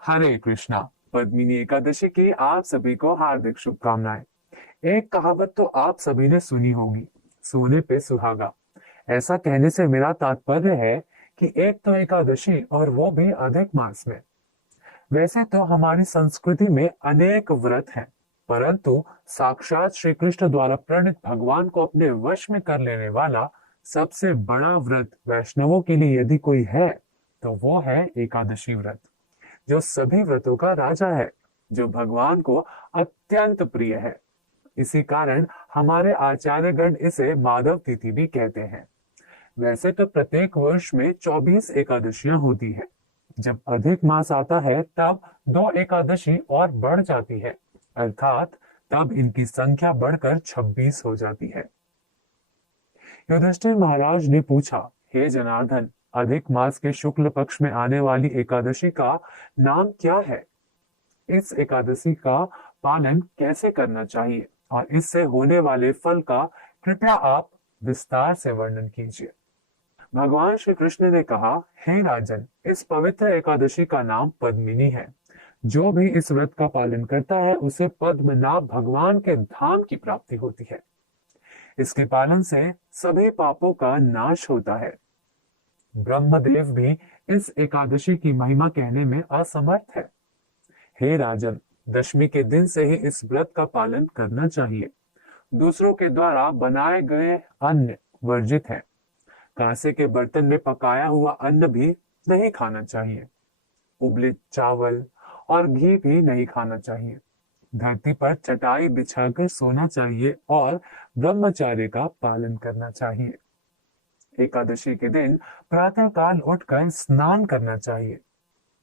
हरे कृष्णा। पद्मिनी एकादशी की आप सभी को हार्दिक शुभकामनाएं। एक कहावत तो आप सभी ने सुनी होगी, सोने पे सुहागा। ऐसा कहने से मेरा तात्पर्य है कि एक तो एकादशी और वो भी अधिक मास में। वैसे तो हमारी संस्कृति में अनेक व्रत हैं, परंतु साक्षात श्री कृष्ण द्वारा प्रणीत भगवान को अपने वश में कर लेने वाला सबसे बड़ा व्रत वैष्णवों के लिए यदि कोई है तो वो है एकादशी व्रत, जो सभी व्रतों का राजा है, जो भगवान को अत्यंत प्रिय है। इसी कारण हमारे आचार्यगण इसे माधव तिथि भी कहते हैं। वैसे तो प्रत्येक वर्ष में 24 एकादशियां होती है। जब अधिक मास आता है तब दो एकादशी और बढ़ जाती है, अर्थात तब इनकी संख्या बढ़कर 26 हो जाती है। युधिष्ठिर महाराज ने पूछा, हे जनार्दन, अधिक मास के शुक्ल पक्ष में आने वाली एकादशी का नाम क्या है? इस एकादशी का पालन कैसे करना चाहिए और इससे होने वाले फल का कृपया आप विस्तार से वर्णन कीजिए। भगवान श्री कृष्ण ने कहा, हे राजन, इस पवित्र एकादशी का नाम पद्मिनी है। जो भी इस व्रत का पालन करता है उसे पद्मनाभ भगवान के धाम की प्राप्ति होती है। इसके पालन से सभी पापों का नाश होता है। ब्रह्मदेव भी इस एकादशी की महिमा कहने में असमर्थ है। हे राजन, दशमी के दिन से ही इस व्रत का पालन करना चाहिए। दूसरों के द्वारा बनाए गए अन्न वर्जित है। कांसे के बर्तन में पकाया हुआ अन्न भी नहीं खाना चाहिए। उबले चावल और घी भी नहीं खाना चाहिए। धरती पर चटाई बिछाकर सोना चाहिए और ब्रह्मचर्य का पालन करना चाहिए। एकादशी के दिन प्रातः काल उठकर स्नान करना चाहिए।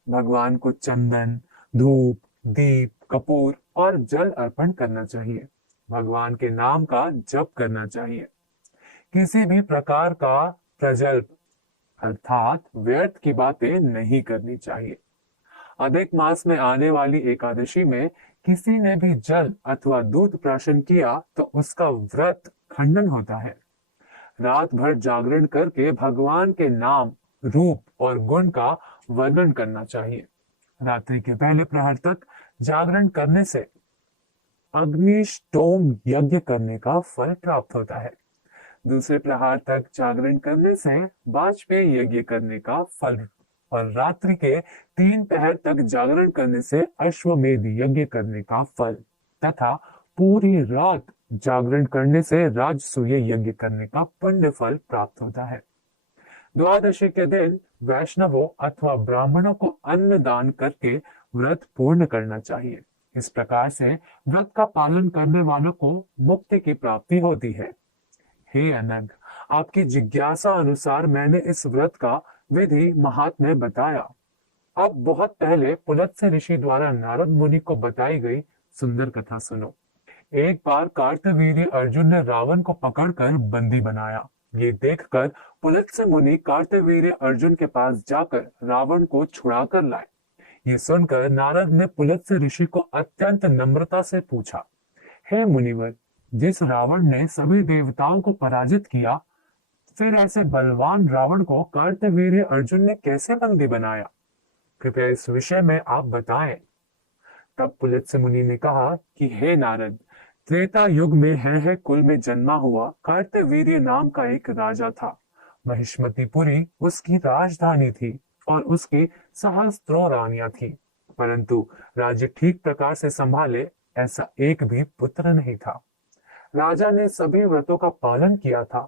भगवान को चंदन, धूप, दीप, कपूर और जल अर्पण करना चाहिए। भगवान के नाम का जप करना चाहिए। किसी भी प्रकार का प्रजल्प अर्थात व्यर्थ की बातें नहीं करनी चाहिए। अधिक मास में आने वाली एकादशी में किसी ने भी जल अथवा दूध प्राशन किया तो उसका व्रत खंडन होता है। रात भर जागरण करके भगवान के नाम, रूप और गुण का वर्णन करना चाहिए। रात्रि के पहले प्रहर तक जागरण करने से अग्निष्टोम यज्ञ करने का फल प्राप्त होता है। दूसरे प्रहार तक जागरण करने से वाजपेयी यज्ञ करने का फल और रात्रि के 3 पहर तक जागरण करने से अश्वमेध यज्ञ करने का फल तथा पूरी रात जागरण करने से राजसूय यज्ञ करने का पुण्य फल प्राप्त होता है। द्वादशी के दिन वैष्णवों अथवा ब्राह्मणों को अन्न दान करके व्रत पूर्ण करना चाहिए। इस प्रकार से व्रत का पालन करने वालों को मुक्ति की प्राप्ति होती है। हे अनंत, आपकी जिज्ञासा अनुसार मैंने इस व्रत का विधि महात्म्य बताया। अब बहुत पहले पुलत्स्य ऋषि द्वारा नारद मुनि को बताई गई सुंदर कथा सुनो। एक बार कार्तवीर्य अर्जुन ने रावण को पकड़कर बंदी बनाया। ये देखकर पुलत्स्य मुनि कार्तवीर्य अर्जुन के पास जाकर रावण को छुड़ा कर लाए। ये सुनकर नारद ने पुलत्स्य ऋषि को अत्यंत नम्रता से पूछा, हे मुनिवर, जिस रावण ने सभी देवताओं को पराजित किया, फिर ऐसे बलवान रावण को कार्तवीर्य अर्जुन ने कैसे बंदी बनाया? कृपया इस विषय में आप बताएं। तब पुलत्स्य मुनि ने कहा कि हे नारद, त्रेता युग में है कुल में जन्मा हुआ कार्तवीर्य नाम का एक राजा था। महिष्मतिपुरी उसकी राजधानी थी और उसकी सहस्त्रों रानियां थी, परंतु राज्य ठीक प्रकार से संभाले ऐसा एक भी पुत्र नहीं था। राजा ने सभी व्रतों का पालन किया था,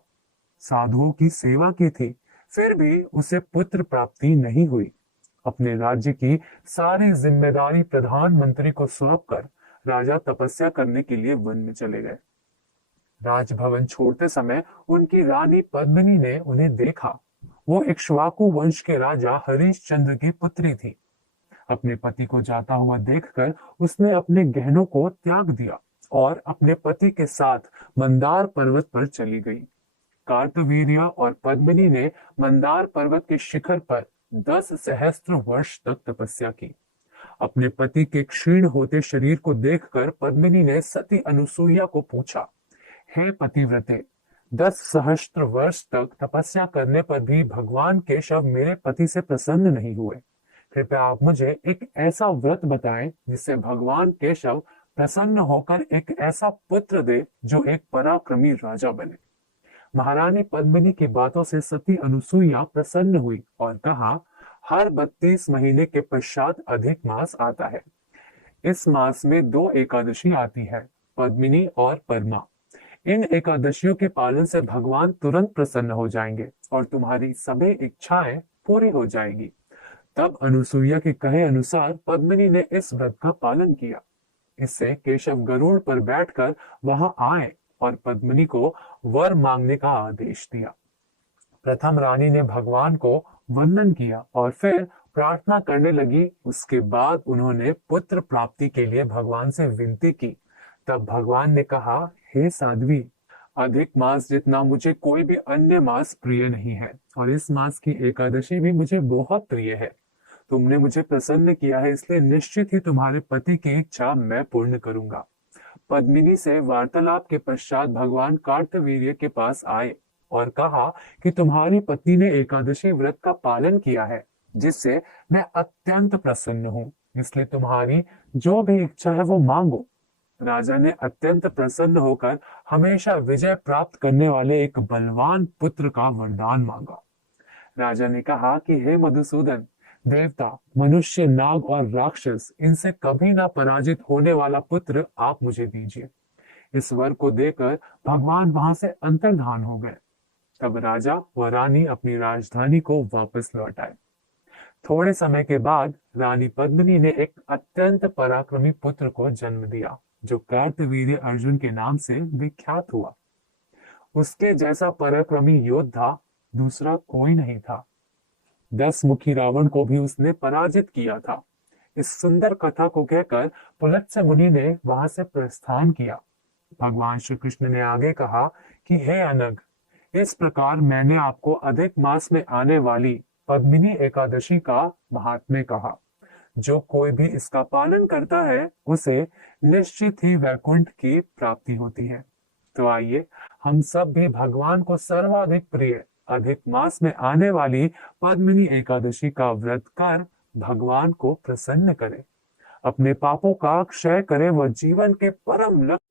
साधुओं की सेवा की थी, फिर भी उसे पुत्र प्राप्ति नहीं हुई। अपने राज्य की सारी जिम्मेदारी प्रधानमंत्री को सौंपकर राजा तपस्या करने के लिए वन में चले गए। राजभवन छोड़ते समय उनकी रानी पद्मिनी ने उन्हें देखा। वो इक्ष्वाकु वंश के राजा हरिश्चंद्र की पुत्री थी। अपने पति को जाता हुआ देखकर उसने अपने गहनों को त्याग दिया और अपने पति के साथ मंदार पर्वत पर चली गई। कार्तवीर्य और पद्मिनी ने मंदार पर्वत के शिखर पर 10 सहस्त्र वर्ष तक तपस्या की। अपने पति के क्षीण होते शरीर को देखकर पद्मिनी ने सती अनुसुईया को पूछा, हे पतिव्रते, 10 सहस्त्र वर्ष तक तपस्या करने पर भी भगवान केशव मेरे पति से प्रसन्न नहीं हुए। कृपया आप मुझे एक ऐसा व्रत बताएं जिससे भगवान केशव प्रसन्न होकर एक ऐसा पुत्र दे जो एक पराक्रमी राजा बने। महारानी पद्मिनी की बातों से सती अनुसुईया प्रसन्न हुई और कहा, हर 32 महीने के पश्चात अधिक मास आता है। इस मास में 2 एकादशी आती है, पद्मिनी और परमा। इन एकादशियों के पालन से भगवान तुरंत प्रसन्न हो जाएंगे और तुम्हारी सभी इच्छाएं पूरी हो जाएगी। तब अनुसुईया के कहे अनुसार पद्मिनी ने इस व्रत का पालन किया। इससे केशव गरुड़ पर बैठकर वहां आए और पद्मिनी को वर मांगने का आदेश दिया। प्रथम रानी ने भगवान को वंदन किया और फिर प्रार्थना करने लगी। उसके बाद उन्होंने पुत्र प्राप्ति के लिए भगवान से विनती की। तब भगवान ने कहा, हे साध्वी, अधिक मास जितना मुझे कोई भी अन्य मास प्रिय नहीं है और इस मास की एकादशी भी मुझे बहुत प्रिय है। तुमने मुझे प्रसन्न किया है, इसलिए निश्चित ही तुम्हारे पति की इच्छा मैं पूर्ण करूंगा। पद्मिनी से वार्तालाप के पश्चात भगवान कार्तवीर्य के पास आए और कहा कि तुम्हारी पत्नी ने एकादशी व्रत का पालन किया है, जिससे मैं अत्यंत प्रसन्न हूँ, इसलिए तुम्हारी जो भी इच्छा है वो मांगो। राजा ने अत्यंत प्रसन्न होकर हमेशा विजय प्राप्त करने वाले एक बलवान पुत्र का वरदान मांगा। राजा ने कहा कि हे मधुसूदन, देवता, मनुष्य, नाग और राक्षस, इनसे कभी ना पराजित होने वाला पुत्र आप मुझे दीजिए। इस वर को देकर भगवान वहां से अंतर्धान हो गए। तब राजा व रानी अपनी राजधानी को वापस लौट आए। थोड़े समय के बाद रानी पद्मिनी ने एक अत्यंत पराक्रमी पुत्र को जन्म दिया, जो कार्तवीर्य अर्जुन के नाम से विख्यात हुआ। उसके जैसा पराक्रमी योद्धा दूसरा कोई नहीं था। 10 मुखी रावण को भी उसने पराजित किया था। इस सुंदर कथा को कहकर पुलत्स्य मुनि ने वहां से प्रस्थान किया। भगवान श्री कृष्ण ने आगे कहा कि हे अनग, इस प्रकार मैंने आपको अधिक मास में आने वाली पद्मिनी एकादशी का महात्म्य कहा। जो कोई भी इसका पालन करता है उसे निश्चित ही वैकुंठ की प्राप्ति होती है। तो आइए हम सब भी भगवान को सर्वाधिक प्रिय अधिक मास में आने वाली पद्मिनी एकादशी का व्रत कर भगवान को प्रसन्न करें, अपने पापों का क्षय करें व जीवन के परम लक्ष्य